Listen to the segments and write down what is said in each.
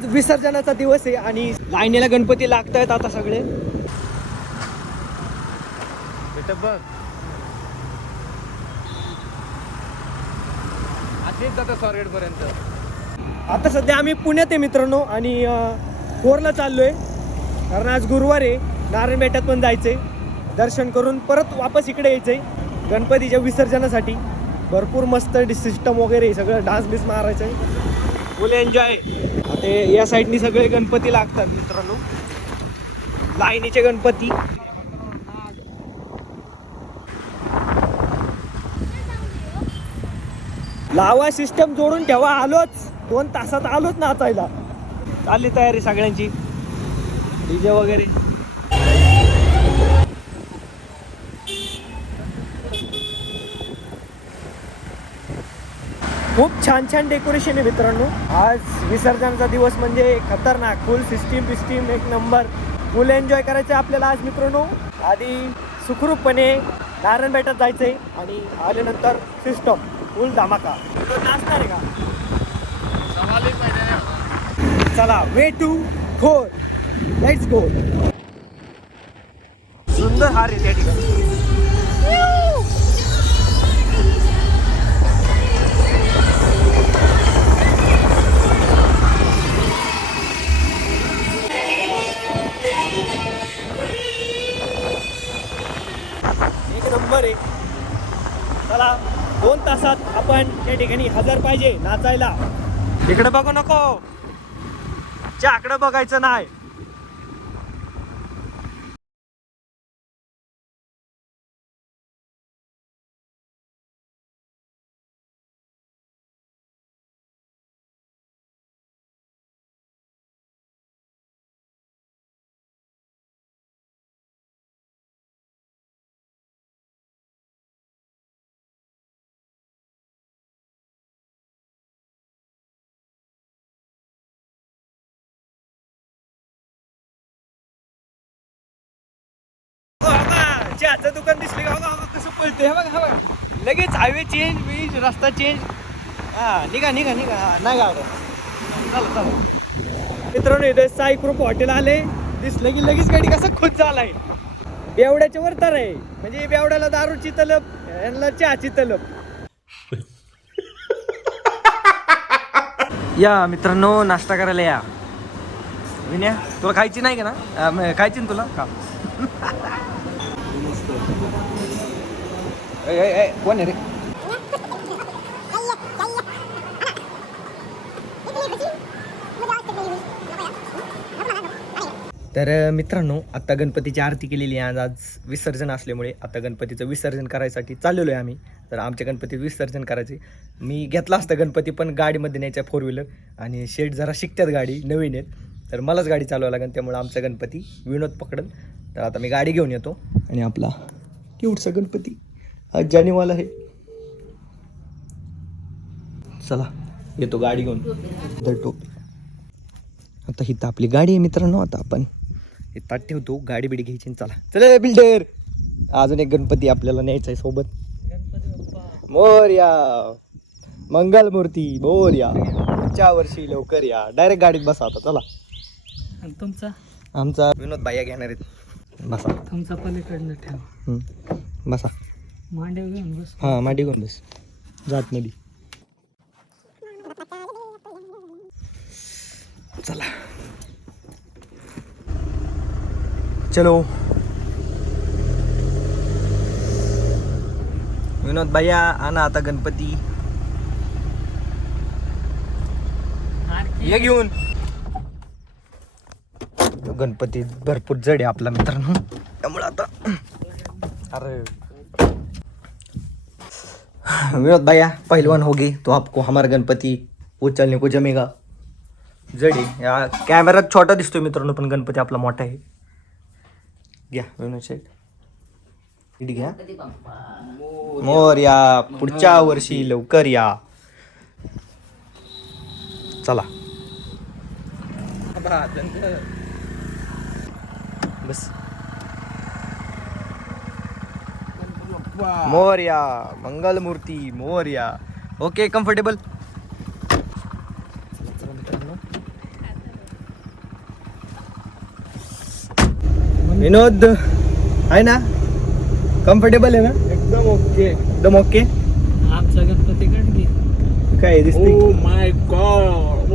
आज विसर्जनाचा दिवस आहे आणि लाईनीला गणपती लागतायत आता सगळे. बघ असेच जातं स्वारगेट पर्यंत. आता सध्या आम्ही पुण्यात आहे मित्रांनो आणि कोरला चाललोय कारण आज गुरुवार आहे. नारायण बेटात पण जायचंय, दर्शन करून परत वापस इकडे यायचंय गणपतीच्या विसर्जनासाठी. भरपूर मस्त सिस्टम वगैरे सगळं डान्स बिस मारायचं आहे, फुल एन्जॉय. आता या साईडनी सगळे गणपती लागतात मित्रांनो, लाईनीचे गणपती. लावा सिस्टम जोडून ठेवा, आलोच 2 तासात आलोच नाचायला. चालली तयारी सगळ्यांची, डीजे वगैरे. खूप छान छान डेकोरेशन आहे मित्रांनो. आज विसर्जनाचा दिवस म्हणजे खतरनाक, फुल सिस्टीम एक नंबर. फुल एन्जॉय करायचं आपल्याला आज मित्रांनो. आधी सुखरूपपणे नारायण बेटात जायचंय आणि आल्यानंतर सिस्टम फुल धमाका. नाचणार आहे का? चला, वे टू 4 लेट्स गो. सुंदर हार आहे त्या ठिकाणी. एक नंबर आहे. चला, 2 तासात आपण त्या ठिकाणी हजर पाहिजे नाचायला. इकडे बघू नको, आकडे बघायचं नाही. चहाचं दुकान दिसले का? कसं पळते हे बघा, लगेच हायवे चेंज, रस्ता चेंज. निघा नाही का? चला मित्रांनो, इथे साई ग्रुप हॉटेल आले, दिसलं की लगेच गाडी कसं खुश झालाय. बेवड्याच्या वर तर आहे, म्हणजे बेवड्याला दारूची तलब, यांना चहाची तलब. या मित्रांनो, नाश्ता करायला या. विनया, तुला खायची नाही का ना? खायची ना तुला का? कोण आहे रे? तर मित्रांनो, आता गणपतीची आरती केलेली आहे. आज विसर्जन असल्यामुळे आता गणपतीचं विसर्जन करायसाठी चाललेलो आहे आम्ही. तर आमच्या गणपतीचं विसर्जन करायचे. मी घेतला असता गणपती, पण गाडीमध्ये न्यायचा 4 व्हीलर आणि शेट जरा शिकतात, गाडी नवीन आहेत, तर मलाच गाडी चालवायला लागेल. त्यामुळे आमचा गणपती विनोद पकडन. तर आता मी गाडी घेऊन येतो आणि आपला क्यूटचा गणपती आज जानेवाला आहे. चला, येतो गाडी घेऊन. टोपी. आता ही तर आपली गाडी आहे मित्रांनो. आता आपण हे ताट ठेवतो, गाडी बिडी घ्यायची. चला बिल्डर, अजून एक गणपती आपल्याला न्यायचा आहे सोबत. मोरया, मंगलमूर्ती मोरया, पुढच्या वर्षी लवकर या. डायरेक्ट गाडीत बसा आता. चला. तुमचा आमचा विनोद भाईया घेणार आहेत. बसा. तुमचा पलीकडनं ठेव. बसा. मांडव घेऊन बस. हां, मांडी घेऊन बस. जात मध्ये. चला, चलो. विनोद भैया आणा आता गणपती. ये घेऊन. गणपती भरपूर जड आहे आपला मित्रांनो, त्यामुळे आता अरे विनोद भैया पहलवान हो गए तो आपको हमारा गणपती उचलने को जमेगा. जड आहे. या कॅमेरात छोटा दिसतोय मित्रांनो, पण गणपती आपला मोठा आहे. घ्या विनोद शेठ, इडी घ्या. मोरया, पुढच्या वर्षी लवकर या. चला बस. मोरया, मंगलमूर्ती मोरया. Okay, comfortable. विनोद आहे ना, कम्फर्टेबल आहे ना? एकदम ओके. आमचा गणपती गणगी. काय दिसते? माय गॉड.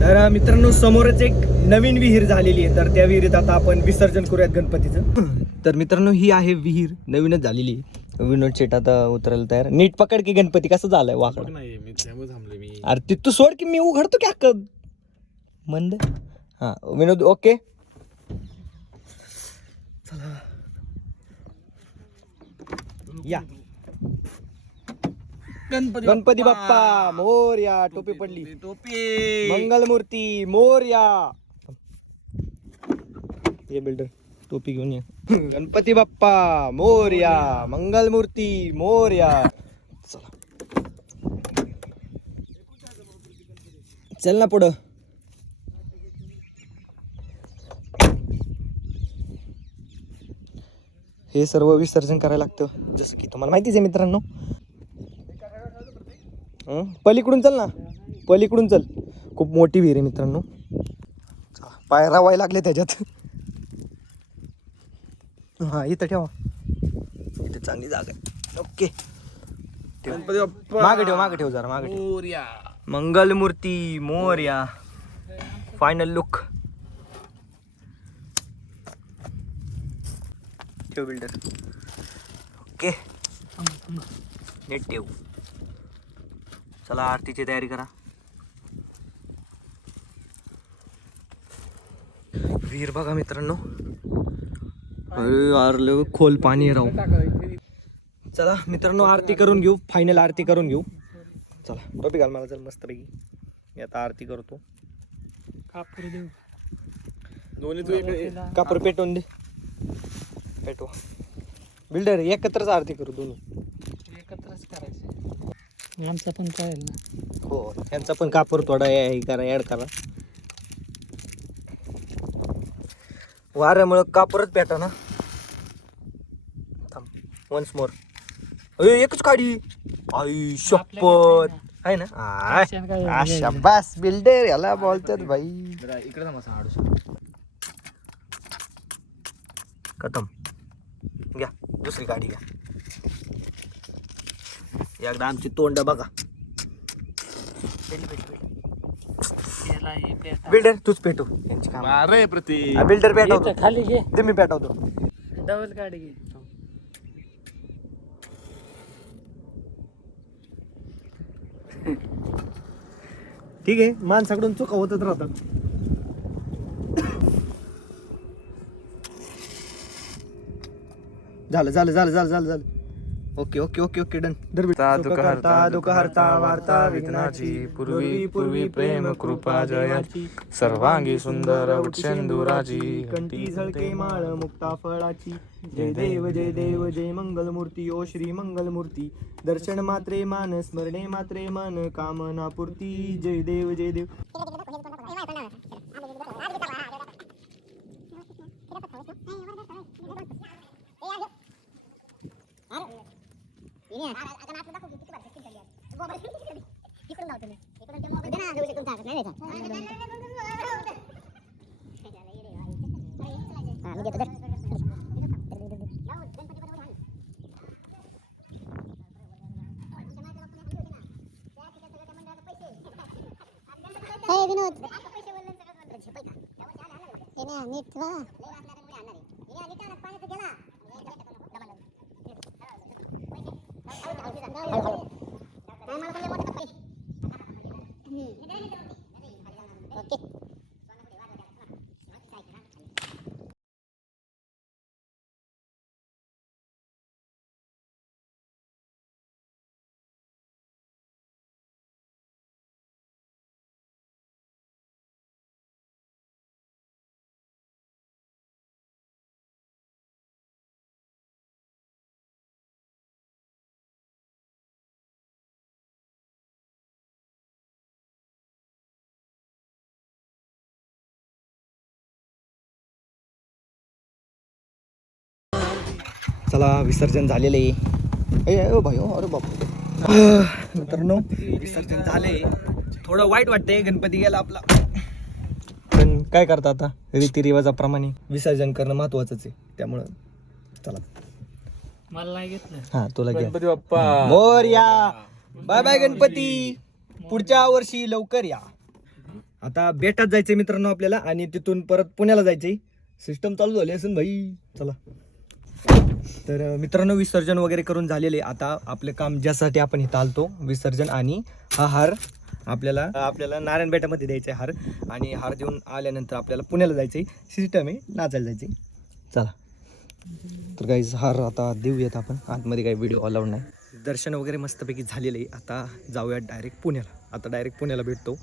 तर मित्रांनो समोरच एक नवीन विहीर झालेली आहे, तर त्या विहिरीत आता आपण विसर्जन करूयात गणपतीचं. तर मित्रांनो ही आहे विहीर, नवीनच झालेली आहे. विनोद शेट आता उतरायला तयार. नीट पकड की गणपती कसं झालाय वाकडा. नाही मी त्यामुळे थांबले मी. अरे ती तू सोड की मी उघडतो की अक्क मंद. हा विनोद ओके. चला या. गणपती बाप्पा मोरया. टोपी पडली. टोपी. मंगलमूर्ती मोरया. ये बिल्डर टोपी घेऊन ये. गणपती बाप्पा मोरया. मंगलमूर्ती मोरया. चला चल ना पुढं. हे सर्व विसर्जन करायला लागतं, जसं की तुम्हाला माहितीच आहे मित्रांनो. पलीकडून चल ना, पलीकडून चल. खूप मोठी विहीर आहे मित्रांनो. पाय रावायला लागले त्याच्यात. हा इथं ठेवा, इथे चांगली जागा आहे. ओके गणपती बाप्पा. मागे ठेव जरा मागे ठेव. मोरया. मंगलमूर्ती मोरया. Final look. ठेव बिल्डर. ओके नीट ठेव. चला आरतीची तयारी करा. विहीर बघा मित्रांनो. अरे यार लय खोल पाणी आहे राव. चला मित्रांनो आरती करून घेऊ, फायनल आरती करून घेऊ. चला टोपी घाल मला, चल मस्त पैकी. मी आता आरती करतो. कापूर देऊ. दोन्ही तू एक. कापूर पेटवून दे. पेटवा बिल्डर. एकत्रच आरती करू दोन्ही. एकत्रच करायचं. आमचा पण कळेल ना. हो यांचा पण कापूर थोडा हे करा, ऍड करा. वाऱ्यामुळं कापूरच पेटा ना. थांब वन्स मोर. एकच काढी. आई शपथ आहे ना. शाबास बिल्डर, याला बोलतात भाई. इकडे थांबा आडूस. खतम. घ्या दुसरी गाडी घ्या. एकदा आमची तोंड बघा. याला हे पेटा. बिल्डर तूच पेटव यांची काम. अरे प्रती. बिल्डर पेटवतो. इथं खाली घे. ते मी पेटवतो. डबल गाडी घे. ठीक आहे, माणसाकडून चुका होतच राहतात. झालं. Okay done. दुःख हरता वार्ता विघ्नाची. पूर्वी प्रेम कृपा जयाची. सर्वांगी सुंदर उच्चेंदुराची. कंठी झळके माळ मुक्ता फळाची. जय देव जय मंगलमूर्ती. ओ श्री मंगलमूर्ती. दर्शन मात्रे मान, स्मरणे मात्रे मन, कामना पूर्ती. जय देव विनोद नीट चला विसर्जन झालेलं आहे. भाई अरे बाप. मित्रांनो विसर्जन झाले. थोडं वाईट वाटतंय गणपती गेला आपला, पण काय करता आता रीतिरिवाजाप्रमाणे विसर्जन करणं महत्वाचंच आहे, त्यामुळं चला. मला नाही घेतलं. हा तुला घ्या. गणपती बाप्पा मोरया. बाय बाय गणपती, पुढच्या वर्षी लवकर या. आता बेटात जायचंय मित्रांनो आपल्याला, आणि तिथून परत पुण्याला जायचंय. सिस्टम चालू झाली असेल भाई. चला. तर मित्रांनो विसर्जन वगैरे करून झालेले. आता आपलं काम ज्यासाठी आपण इथं आलतो, विसर्जन, आणि हा हार आपल्याला नारायण बेटामध्ये द्यायचा आहे हार, आणि हार देऊन आल्यानंतर आपल्याला पुण्याला जायचंय. सिस्टम आहे, नाचायला जायचंय. चला. तर काही हार आता देऊयात आपण. आतमध्ये काही व्हिडिओ अलाउड नाही. दर्शन वगैरे मस्तपैकी झालेलं आहे. आता जाऊयात डायरेक्ट पुण्याला. आता डायरेक्ट पुण्याला भेटतो.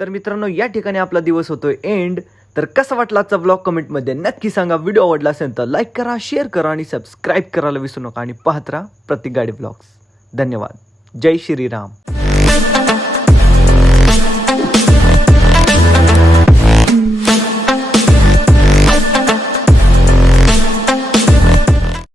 तर मित्रांनो या ठिकाणी आपला दिवस होतोय एंड. तर कसा वाटला आजचा ब्लॉग कमेंटमध्ये नक्की सांगा. व्हिडिओ आवडला असेल तर लाईक करा, शेअर करा आणि सबस्क्राईब करायला विसरू नका. आणि पाहत राहा प्रतीक गाडी ब्लॉग्स. धन्यवाद. जय श्रीराम.